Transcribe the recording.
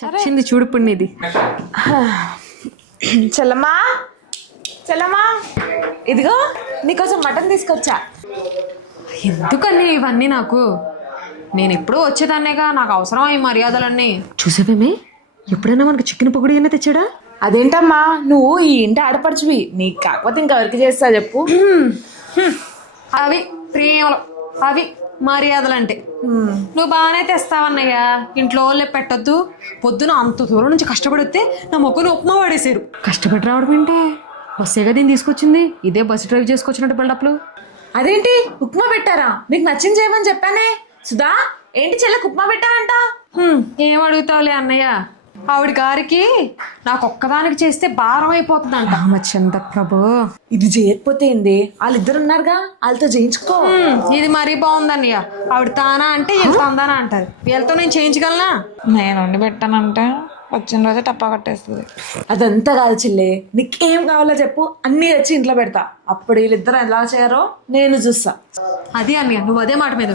చచ్చింది చూడు పుణ్యది. చెల్లమ్మా చెల్లమ్మా, ఇదిగో నీకోసం మటన్ తీసుకొచ్చా. ఎందుకని ఇవన్నీ నాకు? నేను ఎప్పుడూ వచ్చేదాన్నేగా, నాకు అవసరం ఈ మర్యాదలన్నీ. చూసావేమే, ఎప్పుడైనా మనకు చికెన్ పొగుడు అయినా తెచ్చాడా? అదేంటమ్మా, నువ్వు ఈ ఇంటి ఆడపడుచువి, నీకు కాకపోతే ఇంకెవరికి చేస్తా చెప్పు. అవి ప్రేమలు, అవి మర్యాదలంటే. నువ్వు బాగానే తెస్తావన్నయ్యా, ఇంట్లో వాళ్ళే పెట్టొద్దు. పొద్దున అంత దూరం నుంచి కష్టపడితే నా మొక్కను ఉప్మా పడేసారు. కష్టపడి రావడం ఏంటే, బస్సేగా దీన్ని తీసుకొచ్చింది. ఇదే బస్సు డ్రైవ్ చేసుకొచ్చినట్టు బిల్డప్లు. అదేంటి ఉప్మా పెట్టారా? నీకు నచ్చింది చేయమని చెప్పానే. సుధా, ఏంటి చెల్లెకు ఉప్మా పెట్టానంట? ఏం అడుగుతావులే అన్నయ్య, ఆవిడ గారికి నాకు ఒక్కదానికి చేస్తే భారం అయిపోతుందంట. రామచంద్ర ప్రభు, ఇది చేయకపోతే ఏంది, వాళ్ళిద్దరు ఉన్నారుగా, వాళ్ళతో చేయించుకో. ఇది మరీ బాగుందన్నయ్య. ఆవిడ తానా అంటే వీళ్ళు తందానా అంటారు. వీళ్ళతో నేను చేయించగలనా? నేను వండి పెట్టానంటే వచ్చిన రోజే టప్పా కట్టేస్తుంది. అదంతా కాదు చెల్లె, నీకేం కావాలో చెప్పు, అన్నీ తెచ్చి ఇంట్లో పెడతా. అప్పుడు వీళ్ళిద్దరు ఎలా చేయారో నేను చూస్తా. అది అన్నయ్య, నువ్వు అదే మాట మీద.